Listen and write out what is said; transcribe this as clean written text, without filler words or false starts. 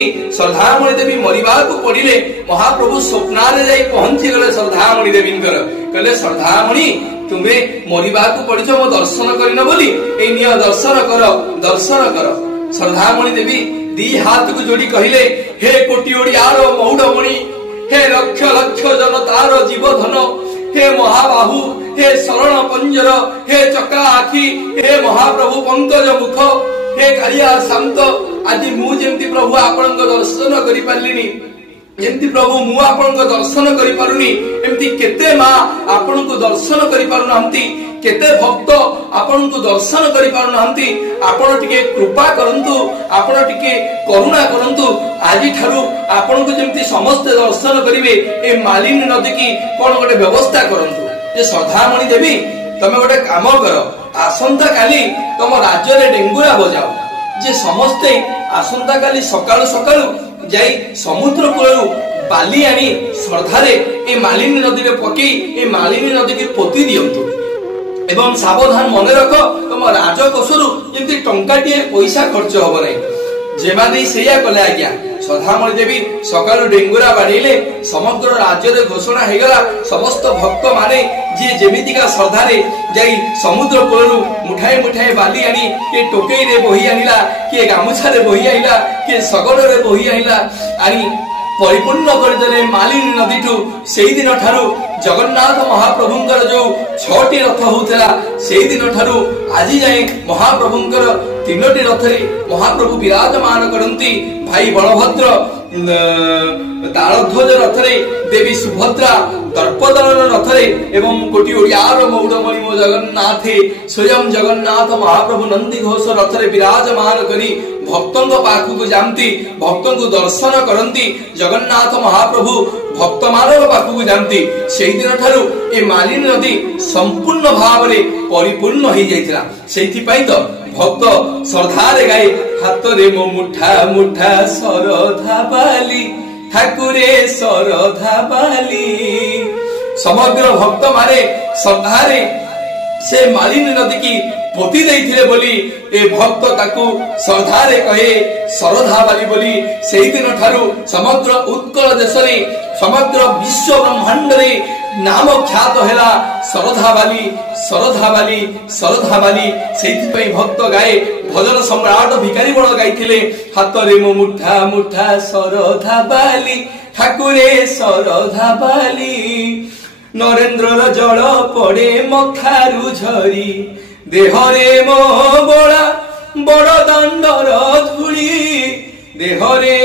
श्रद्धामणि देवी मरिबा को पड़िले महाप्रभु स्वप्नारे जाई पहुंची गले श्रद्धामणि देवी कहले श्रद्धामणि तुमे मरिबा को पड़िछ मो दर्शन करिन बोली ए निय दर्शन कर। श्रद्धामणि देवी दी हाथ को जोड़ी कहले हे कोटी ओडियार मौडमणि हे लक्ष लक्ष जनतार जीवधन हे महाबाहु हे शरण पंजर हे चका आखि हे महाप्रभु पंकज मुख हे कालिया शांत आदि मु जेमती प्रभु आपण दर्शन करि पारलिनी जेमती प्रभु मु आपण दर्शन करि पारुनी एमती केते मां आपण को दर्शन करि पारुनांती केते भक्त आपण को दर्शन करि पारुनांती आपण टिके कृपा करंतु आपण टिके करुणा करंतु आजि थारु आपण को जेमती समस्त दर्शन करिवे ए मालिनी नदी की कोन गोटे व्यवस्था करंतु जे श्रद्धामणि देवी तमे गोटे काम कर आसंता काली तुम राज्य रे डेंगुरा बजाओ जे समस्ते आसंता काली सकाळु सकाळु जाई समुद्र कूलरु बाली आनी श्रद्धारे ए मालिनी नदी रे पकई ए मालिनी नदी की पोती दियंतु एवं सावधान मन रख तुम राजकोषरु जेमती टंकाटिए पैसा खर्च होबो नै जेमाने सेया कले आज्ञा। श्रद्धामणि देवी सकाळु डेंगुरा बाड़ेले समग्र राज्य रे घोषणा हे गला समस्त भक्त माने जे जेमितिका श्रद्धारे जाई समुद्र कूलरु मुठाए मुठाए बाली आनी के टोकेई रे बोही आनिला के गामुछा रे बोही आइला के सगड़ रे बोही आइला आनी परिपूर्ण करदेले मालिनी नदीठू सेई दिन ठारू जगन्नाथ महाप्रभुंकर जो 6टी रथ होउतला सेई दिन ठारू आजि जाए महाप्रभुंकर 3टी रथरे महाप्रभु विराजमान करंती भाई बलभद्र तालध्वज रथरे देवी सुभद्रा दर्पदलन रथरे एवं कोटी ओडियार मौडमणि मो जगन्नाथे स्वयं जगन्नाथ महाप्रभु नंदी घोष रथरे विराजमान करी भक्तंग पाखु को जानती भक्तंग दर्शन करंती जगन्नाथ महाप्रभु भक्त मानव पाखु को जानती सेई दिन ठारू ए मालिनी नदी संपूर्ण भाव रे परिपूर्ण हो जाइतिला सेथि पई तो भक्त श्रद्धारे गाए हाथ रे मो मुठा मुठा सरधा बाली ठाकुरे सरधा बाली समग्र भक्त मारे श्रद्धारे से मालिनी नदी की पोती देइथिले बोली ए भक्त ताकू श्रद्धारे कहे सरधा बाली बोली सेई दिन ठारू समग्र उत्कल देश रे समग्र विश्व ब्रह्मांड रे नाम ख्यात हेला सरधा बाली सरधा बाली सरधा बाली सेथि पई भक्त गाए भजन सम्राट भिखारी बड़ गाइथिले हाथ रे मो मुठा मुठा सरधा बाली ठाकुरे सरधा बाली नरेंद्र जल पड़े मखारु झरी देहरे मो बोला बड़ दंडर धूली देहरे